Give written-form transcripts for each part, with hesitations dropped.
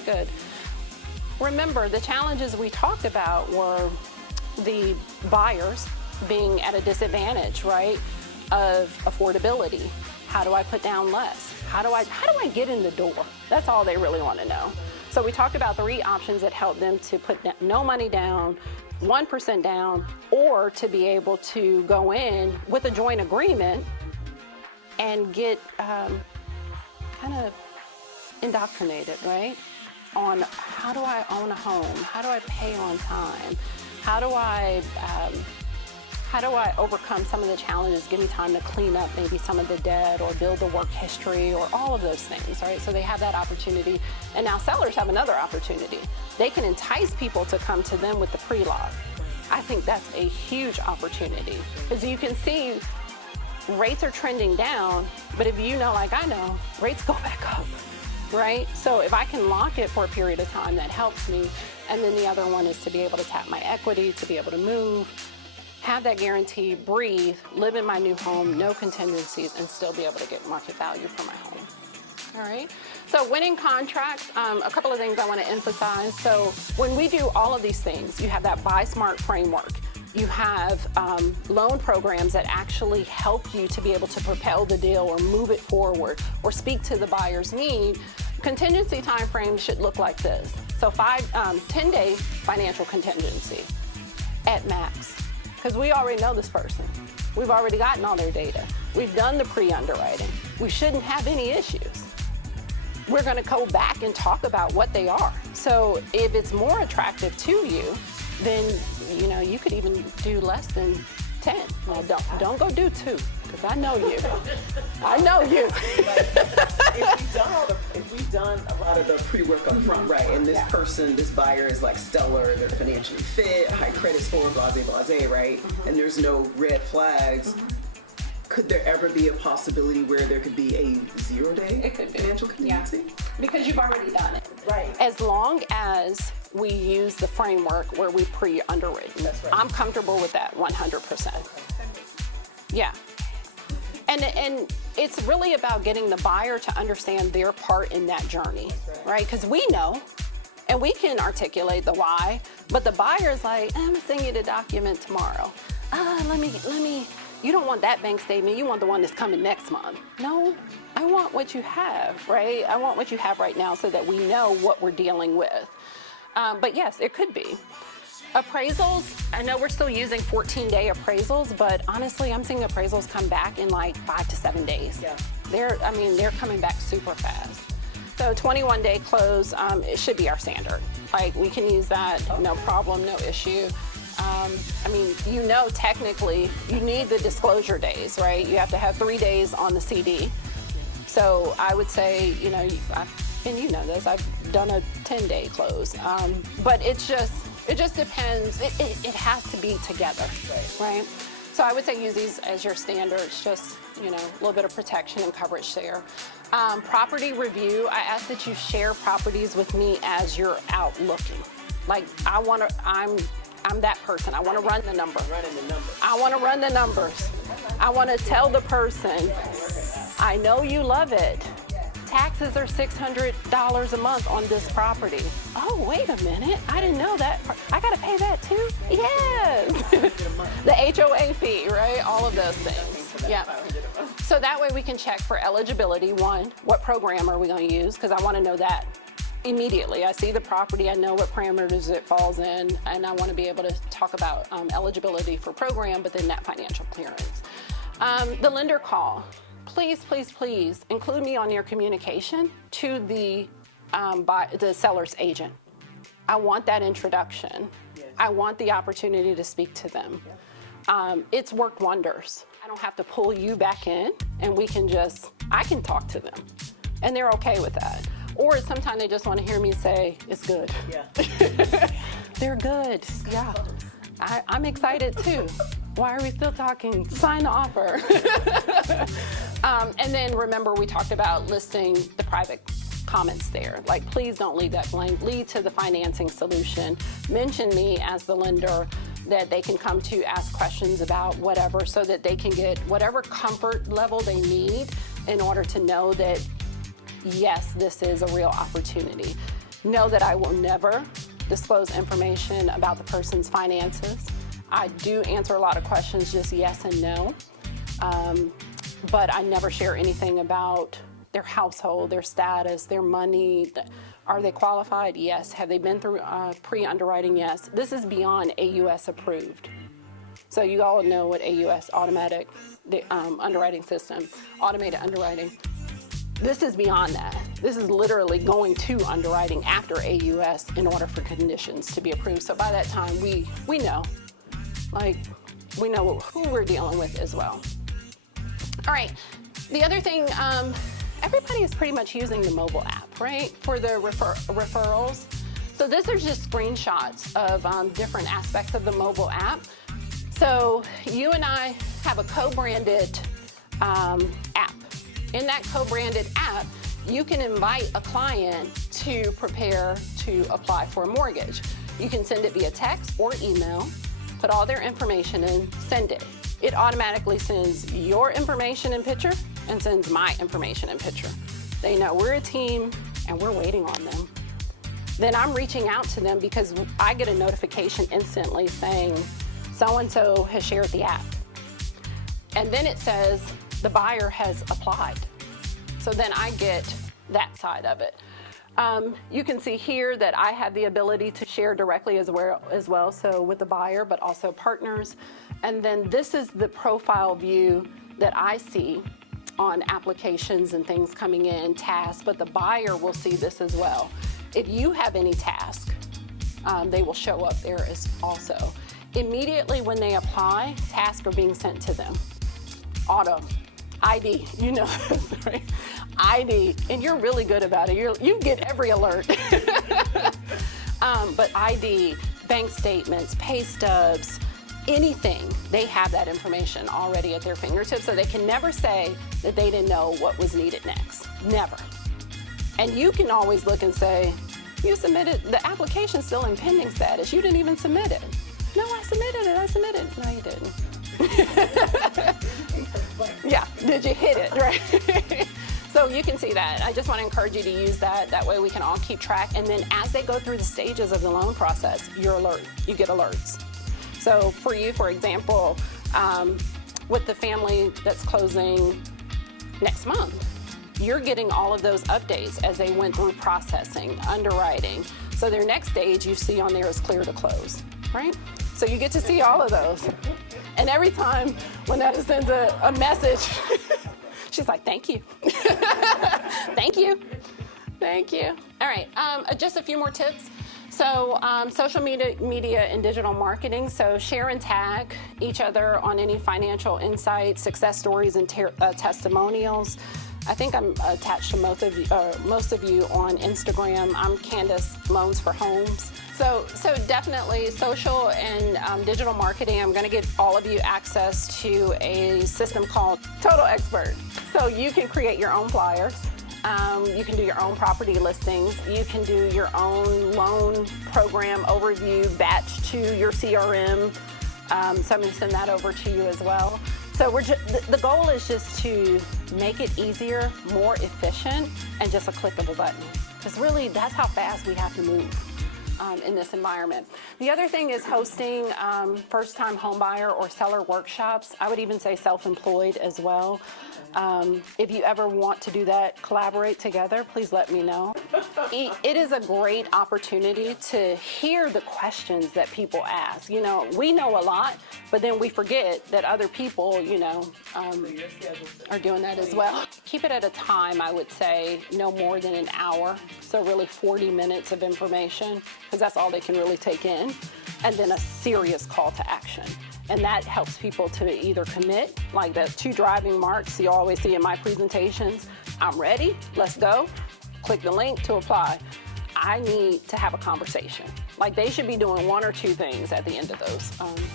good. Remember, the challenges we talked about were the buyers being at a disadvantage, right, of affordability. How do I put down less? How do I get in the door? That's all they really want to know. So we talked about 3 options that help them to put no money down, 1% down, or to be able to go in with a joint agreement and get kind of indoctrinated, right? On how do I own a home? How do I pay on time? How do I overcome some of the challenges? Give me time to clean up maybe some of the debt or build the work history or all of those things, right? So they have that opportunity. And now sellers have another opportunity. They can entice people to come to them with the pre-log. I think that's a huge opportunity. As you can see, rates are trending down, but if you know, like I know, rates go back up, right? So if I can lock it for a period of time, that helps me. And then the other one is to be able to tap my equity, to be able to move, have that guarantee, breathe, live in my new home, no contingencies, and still be able to get market value for my home. All right, so winning contracts, a couple of things I want to emphasize. So when we do all of these things, you have that Buy Smart framework. You have loan programs that actually help you to be able to propel the deal or move it forward or speak to the buyer's need. Contingency time frame should look like this. So 10-day financial contingency at max, because we already know this person. We've already gotten all their data. We've done the pre-underwriting. We shouldn't have any issues. We're going to go back and talk about what they are. So if it's more attractive to you, then you could even do less than 10. Now don't go do 2, because I know you. I know you. If we've done a lot of the pre-work up front, right, and this buyer is like stellar, they're financially fit, high credit score, blase, right, and there's no red flags, could there ever be a possibility where there could be a 0-day financial contingency? Yeah. Because you've already done it. Right. As long as we use the framework where we pre-underwritten. That's right. I'm comfortable with that 100%. Yeah. And it's really about getting the buyer to understand their part in that journey, right? Because we know, and we can articulate the why, but the buyer's like, I'm gonna send you the document tomorrow. Let me, you don't want that bank statement, you want the one that's coming next month. No, I want what you have, right? I want what you have right now so that we know what we're dealing with. But yes, it could be. Appraisals, I know we're still using 14-day appraisals, but honestly, I'm seeing appraisals come back in like 5 to 7 days. Yeah. They're coming back super fast. So 21-day close, it should be our standard. Like, we can use that, no problem, no issue. Technically, you need the disclosure days, right? You have to have 3 days on the CD. So I would say, and you know this, I've done a 10-day close. But it just depends. It has to be together, right? So I would say use these as your standards, just, a little bit of protection and coverage there. Property review, I ask that you share properties with me as you're out looking. Like, I'm that person. I want to run the number. I want to run the numbers. I want to tell the person, I know you love it. Taxes are $600 a month on this property. Oh, wait a minute. I didn't know that. I got to pay that too? Yes. The HOA fee, right? All of those things. Yeah. So that way we can check for eligibility. One, what program are we going to use? Because I want to know that immediately. I see the property, I know what parameters it falls in, and I want to be able to talk about eligibility for program, but then that financial clearance. The lender call. Please, please, please include me on your communication to the seller's agent. I want that introduction. Yes. I want the opportunity to speak to them. Yeah. It's worked wonders. I don't have to pull you back in, and I can talk to them, and they're okay with that. Or sometimes they just want to hear me say, it's good. Yeah. They're good. Yeah. I'm excited too. Why are we still talking? Sign the offer. And then remember, we talked about listing the private comments there. Like, please don't leave that blank. Lead to the financing solution. Mention me as the lender that they can come to ask questions about whatever, so that they can get whatever comfort level they need in order to know that, yes, this is a real opportunity. know that I will never disclose information about the person's finances. I do answer a lot of questions, just yes and no, but I never share anything about their household, their status, their money. Are they qualified? Yes. Have they been through pre-underwriting? Yes. This is beyond AUS approved. So you all know what AUS, automatic underwriting system, automated underwriting. This is beyond that. This is literally going to underwriting after AUS in order for conditions to be approved. So by that time, we know, like, we know who we're dealing with as well. All right, the other thing, everybody is pretty much using the mobile app, right, for the referrals. So these are just screenshots of different aspects of the mobile app. So you and I have a co-branded app. In that co-branded app, you can invite a client to prepare to apply for a mortgage. You can send it via text or email, put all their information in, send it. It automatically sends your information and picture and sends my information and picture. They know we're a team and we're waiting on them. Then I'm reaching out to them because I get a notification instantly saying, so-and-so has shared the app. And then it says the buyer has applied. So then I get that side of it. You can see here that I have the ability to share directly as well, so with the buyer, but also partners. And then this is the profile view that I see on applications and things coming in, tasks, but the buyer will see this as well. If you have any task, they will show up there as also. Immediately when they apply, tasks are being sent to them. Auto, ID, you know this, right? ID, and you're really good about it. You get every alert. But ID, bank statements, pay stubs, anything, they have that information already at their fingertips, so they can never say that they didn't know what was needed next. Never. And you can always look and say, you submitted, the application's still in pending status. You didn't even submit it. No, I submitted it. No, you didn't. Yeah, did you hit it, right? So you can see that. I just want to encourage you to use that. That way we can all keep track. And then as they go through the stages of the loan process, you're alert. You get alerts. So for you, for example, with the family that's closing next month, you're getting all of those updates as they went through processing, underwriting. So their next stage you see on there is clear to close, right? So you get to see all of those. And every time Lynetta sends a message, she's like, thank you. Thank you. Thank you. All right, just a few more tips. So social media and digital marketing. So share and tag each other on any financial insights, success stories, and testimonials. I think I'm attached to most of you on Instagram. I'm Candice Loans for Homes. So definitely social and digital marketing. I'm going to give all of you access to a system called Total Expert. So you can create your own flyers. You can do your own property listings. You can do your own loan program overview, batch to your CRM. So I'm going to send that over to you as well. So the goal is just to make it easier, more efficient, and just a click of a button. Because really, that's how fast we have to move in this environment. The other thing is hosting first-time homebuyer or seller workshops. I would even say self-employed as well. If you ever want to do that, collaborate together, please let me know. It is a great opportunity to hear the questions that people ask. You know, we know a lot, but then we forget that other people, you know, are doing that as well. Keep it at a time, I would say, no more than an hour. So really 40 minutes of information, because that's all they can really take in. And then a serious call to action. And that helps people to either commit, like the 2 driving marks you always see in my presentations. I'm ready, let's go. Click the link to apply. I need to have a conversation. Like they should be doing 1 or 2 things at the end of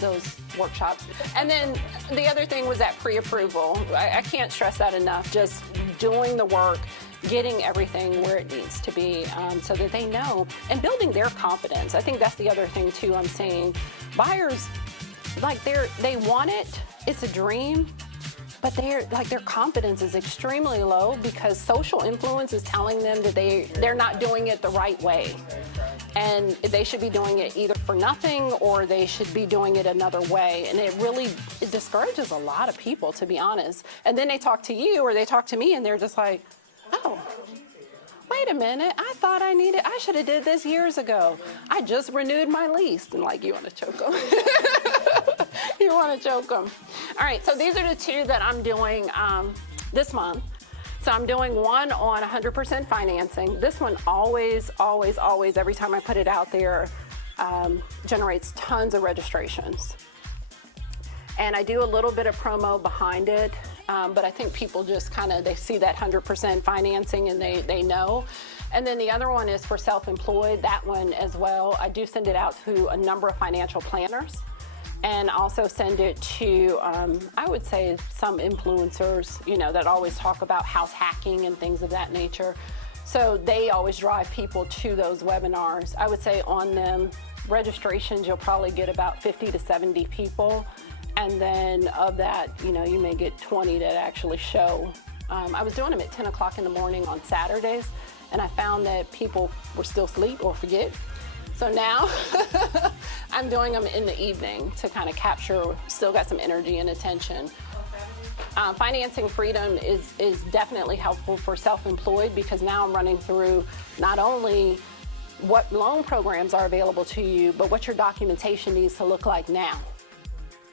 those workshops. And then the other thing was that pre-approval. I can't stress that enough, just doing the work, getting everything where it needs to be so that they know, and building their confidence. I think that's the other thing too I'm seeing. Buyers, like they want it, it's a dream, but their confidence is extremely low because social influence is telling them that they're not doing it the right way. And they should be doing it either for nothing or they should be doing it another way. And it discourages a lot of people, to be honest. And then they talk to you or they talk to me and they're just like, oh, wait a minute, I should have did this years ago. I just renewed my lease. And like, you want to choke them. You want to choke them. All right, so these are the two that I'm doing this month. So I'm doing one on 100% financing. This one always, every time I put it out there, generates tons of registrations. And I do a little bit of promo behind it, but I think people just they see that 100% financing and they know. And then the other one is for self-employed, that one as well. I do send it out to a number of financial planners. And also send it to, I would say, some influencers, that always talk about house hacking and things of that nature. So they always drive people to those webinars. I would say on them, registrations, you'll probably get about 50 to 70 people. And then of that, you may get 20 that actually show. I was doing them at 10 o'clock in the morning on Saturdays, and I found that people were still asleep or forget. So now I'm doing them in the evening to kind of capture, still got some energy and attention. Financing freedom is definitely helpful for self-employed because now I'm running through not only what loan programs are available to you, but what your documentation needs to look like now,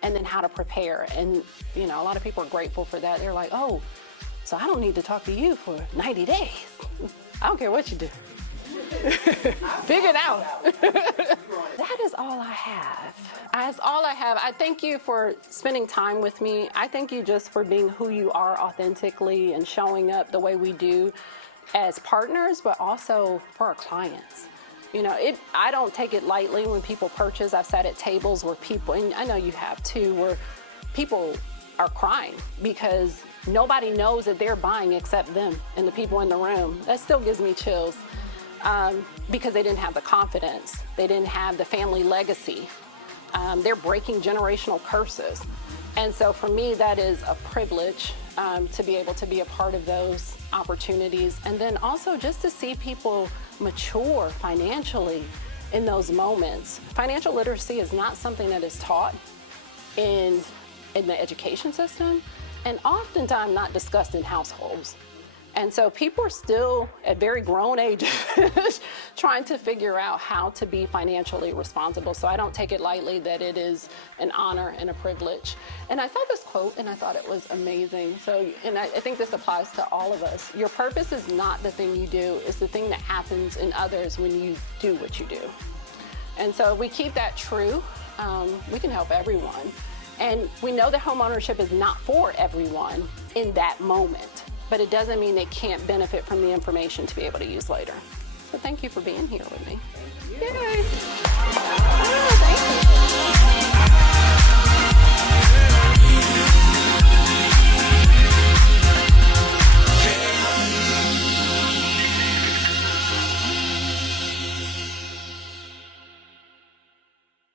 and then how to prepare. And a lot of people are grateful for that. They're like, oh, so I don't need to talk to you for 90 days. I don't care what you do. Figure it out. That is all I have. That's all I have. I thank you for spending time with me. I thank you just for being who you are authentically and showing up the way we do as partners, but also for our clients. I don't take it lightly when people purchase. I've sat at tables where people, and I know you have too, where people are crying because nobody knows that they're buying except them and the people in the room. That still gives me chills. Because they didn't have the confidence. They didn't have the family legacy. They're breaking generational curses. And so for me, that is a privilege to be able to be a part of those opportunities. And then also just to see people mature financially in those moments. Financial literacy is not something that is taught in the education system and oftentimes not discussed in households. And so people are still at very grown ages trying to figure out how to be financially responsible. So I don't take it lightly that it is an honor and a privilege. And I saw this quote and I thought it was amazing. And I think this applies to all of us. Your purpose is not the thing you do, it's the thing that happens in others when you do what you do. And so if we keep that true, we can help everyone. And we know that homeownership is not for everyone in that moment. But it doesn't mean they can't benefit from the information to be able to use later. So thank you for being here with me. Thank you. Yay. Oh, thank you.